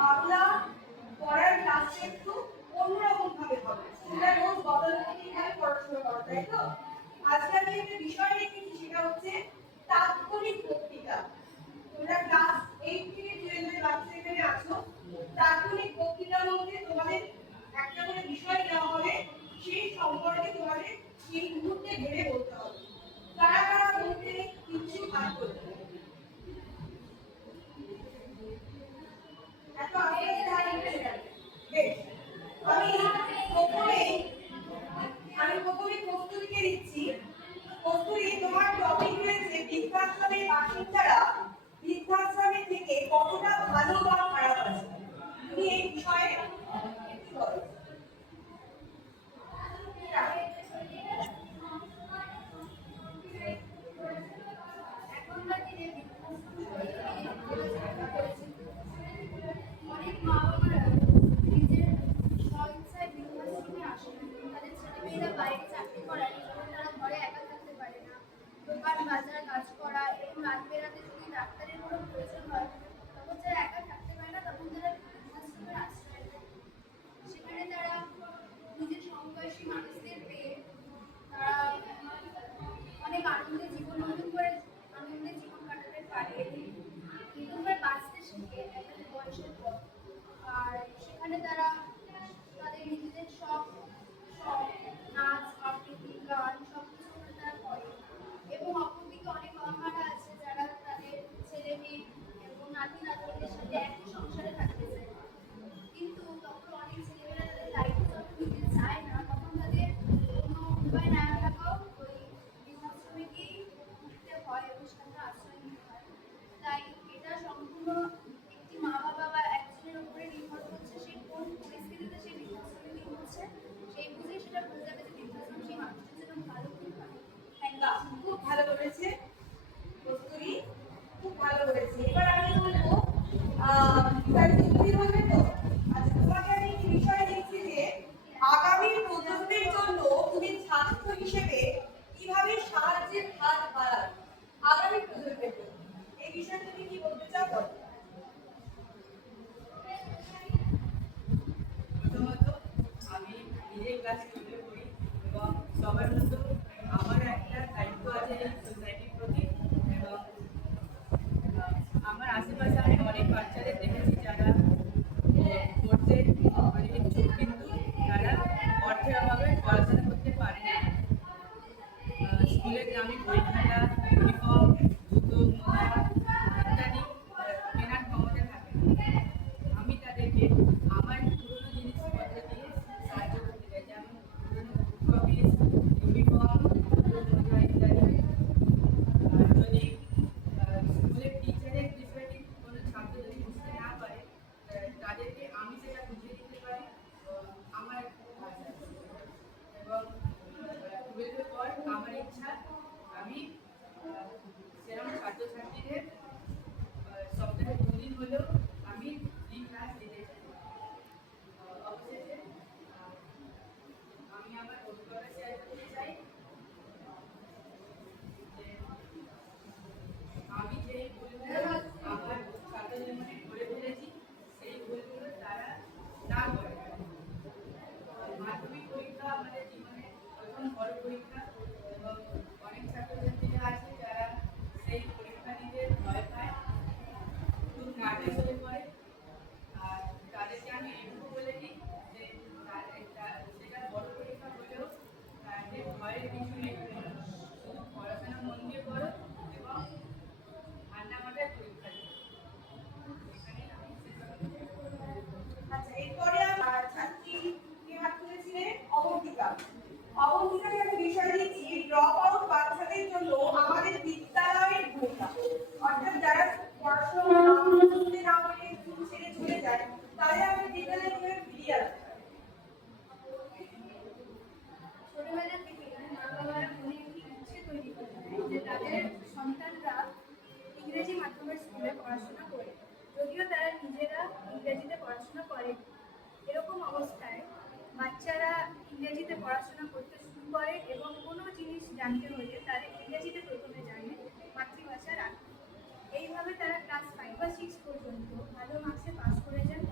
বাংলা পড়ার ক্লাসে একটু অন্যরকম ভাবে হবে। তোমরা রোজ গতানুগতিক ভাবে পড়াশোনা করো, তাই তো? আজকে আমি একটা বিষয় রেখেছি, সেটা হচ্ছে তাৎক্ষণিক বক্তৃতা। তোমরা ক্লাস 8 থেকে 12 এর বাচ্চা এখানে আছো। তাৎক্ষণিক বক্তৃতার মধ্যে তোমাদের একটা করে বিষয় দেওয়া হবে, সেই সম্পর্কে তোমাদের সেই মুহূর্তে ভেবে বলতে হবে। কারা কারা বলতে কিছু ভাগ করতে হবে। এত আগে বেশ, আমি প্রথমে কস্তুরীকে দিচ্ছি। কস্তুরী, তোমার টপিক রয়েছে বৃদ্ধাশ্রমের বাসিন্দারা বৃদ্ধাশ্রমে থেকে কতটা ভালো বা খারাপ আছে। তুমি এই বিষয়ে বলো। এখনকার দিনে অনেক মা বাবারা নিজের স্বইচ্ছায় বৃদ্ধাশ্রমে আসে না। তাদের ছেলেমেয়েরা বাইরে চাকরি করায় তারা ঘরে একা থাকতে পারে না। দোকান বাজার কাজ করা এবং রাত বেরাতে যদি ডাক্তারের কোনো প্রয়োজন হয়, তখন যারা একা থাকতে পারে না, তখন তারা বৃদ্ধাশ্রমের আশ্রয় নেয়। সেখানে তারা নিজের সমবয়সী মানুষদের পেয়ে তারা অনেক আনন্দে জীবন নতুন করে আনন্দে জীবন কাটাতে পারে, নতুন করে বাঁচতে শেখে একটা বয়সের পর। আর সেখানে তারা তাদের নিজেদের সব সব নাচ আবৃত্তি গান সব কিছু তারা করে। এবং অপরদিকে অনেক মামারা আছে যারা তাদের ছেলে মেয়ে এবং নাতি নাতনিদের সাথে একই সংসারে থাকতে চায়, কিন্তু তখন অনেক ছেলেমেয়েরা তাদের দায়িত্ব যখন নিতে চায় না, তখন তাদের কোনো উপায় না থাকাও ওই বৃদ্ধাশ্রমে গিয়েই উঠতে হয় এবং সেখানে আশ্রয় নিতে হয়। তাই এটা সম্পূর্ণ একটি মা বাবা বা একজনের উপরে নির্ভর করছে, সে কোন পরিস্থিতিতে সেই বৃদ্ধাশ্রমে গিয়ে উঠছে, সেই বুঝেই সেটা বোঝা যাবে যে বৃদ্ধাশ্রম সেই মানুষের জন্য ভালো কি খারাপ। খুব ভালো করেছে কস্তুরী, খুব ভালো করেছে। এবার আমি বলবো, তুমি বলবে তো? আচ্ছা, তোমাকে আমি একটি বিষয় দিচ্ছি যে আগামী প্রজন্মের জন্য তুমি ছাত্র হিসেবে কিভাবে সাহায্যের হাত বাড়াবে আগামী প্রজন্মের জন্য, এই বিষয়ে তুমি কি বলতে চাও? প্রথমত আমি নিজে ক্লাস 12 পড়ি এবং সবার মতো আমার একটা দায়িত্ব আছে এই সোসাইটির প্রতি। এবং আমার আশেপাশে আমি অনেক বাচ্চাদের দেখেছি যারা পড়তে মানে ইচ্ছুক, কিন্তু তারা অর্থের অভাবে পড়াশোনা করতে পারে না। স্কুলের দামি বই খাতা, ইউনিফর্ম, জুতো, মোজা ইত্যাদি কেনার ক্ষমতা থাকে না। আমি তাদেরকে আমার পুরোনো জিনিসপত্র দিয়ে সাহায্য করতে চাই, যেমন পুরোনো কপিস, ইউনিফর্ম, মোজা ইত্যাদি। যদি স্কুলের টিচারের বিষয়টি কোনো ছাত্র যদি বুঝতে না পারে, তাদেরকে আমি সেটা বুঝিয়ে দিতে পারি আমার ভাষায়। এবং 12-এর পর আমার ইচ্ছা আমি সেরকম ছাত্রছাত্রীদের সপ্তাহে 2 দিন হলেও আমি ফ্রি ক্লাস দিতে চাই। অবশেষে আমি আমার অভিজ্ঞতা শেয়ার করতে চাই যে আমি যে ভুলগুলো আমার ছাত্র জীবনে করে ফেলেছি, সেই ভুলগুলো তারা না করে। মাধ্যমিক পরীক্ষা আমাদের জীবনে প্রথম বড় পরীক্ষা, এবং অনেক ছাত্রছাত্রীরা আছে যারা সেই পরীক্ষা দিতে ভয় পায়, খুব নার্ভাস হয়ে পড়ে। আর তাদেরকে আমি এটুকু বলে দিই যে সেটা বড় পরীক্ষা হলেও তাদের ভয়ের কিছু নেই, শুধু পড়াশোনা মন দিয়ে করো এবং ঠান্ডা মাথায় পরীক্ষা দিও। এখানেই আমি শেষ করছি। আচ্ছা, এরপরে আমার ছাত্রী কে হাত তুলেছিলেন? অবন্তিকা। অবন্তিকাকে আমি বিষয় দিচ্ছি ড্রপ আউট বাচ্চাদের জন্য আমাদের বিদ্যালয়ের ভূমিকা। অর্থাৎ যারা পড়াশোনা করতে না পারে স্কুল ছেড়ে চলে যায়, তাদের আমাদের বিদ্যালয়ে কিভাবে ফিরিয়ে আনতে পারে। ছোটবেলা থেকে মা বাবারা মনে একটি ইচ্ছে তৈরি করে দেয় যে তাদের সন্তানরা ইংরেজি মাধ্যমের স্কুলে পড়াশোনা করে, যদিও তারা নিজেরা ইংরেজিতে পড়াশোনা করে। এরকম অবস্থায় বাচ্চারা ইংরেজিতে পড়াশোনা করতে শুরু করে এবং কোনো জিনিস জানতে হলে তারা ইংরেজিতে প্রথমে জানে, মাতৃভাষার আগে। এইভাবে তারা ক্লাস 5 বা 6 পর্যন্ত ভালো মার্কসে পাস করে যায়।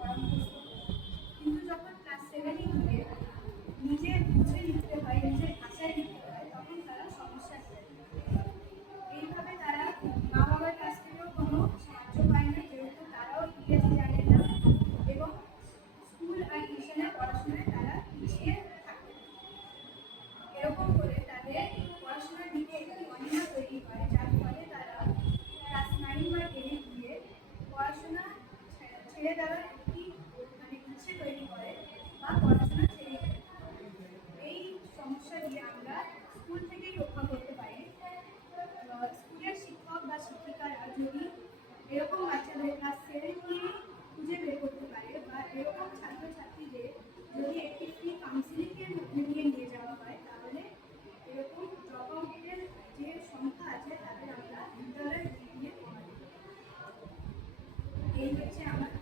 সাহায্য পায় না, যেহেতু তারাও ইংরেজি জানে না এবং স্কুল আর টিউশনের পড়াশোনায় তারা পিছিয়ে থাকে। এরকম করে তাদের পড়াশোনার দিকে একটি অনীহা তৈরি হয়, যার ফলে তারা ক্লাস 9 বা 10 গিয়ে পড়াশোনা ছেড়ে দেওয়ার একটি ইচ্ছে তৈরি করে বা পড়াশোনা ছেড়ে দেয়। এই সমস্যা দিয়ে আমরা স্কুল থেকেই রক্ষা করতে পারি। স্কুলের শিক্ষক বা শিক্ষিকারা যদি এরকম বাচ্চাদের ক্লাস 7 নিয়ে খুঁজে বের করতে পারে বা এরকম ছাত্রছাত্রীদের যদি একটি ফ্রি কাউন্সিলিংয়ের মধ্যে দিয়ে নিয়ে যাওয়া হয়, তাহলে এরকম ড্রপ আউটের যে সংখ্যা আছে তাদের আমরা বিদ্যালয়ে দিয়ে কমাতে পারি। এই হচ্ছে আমার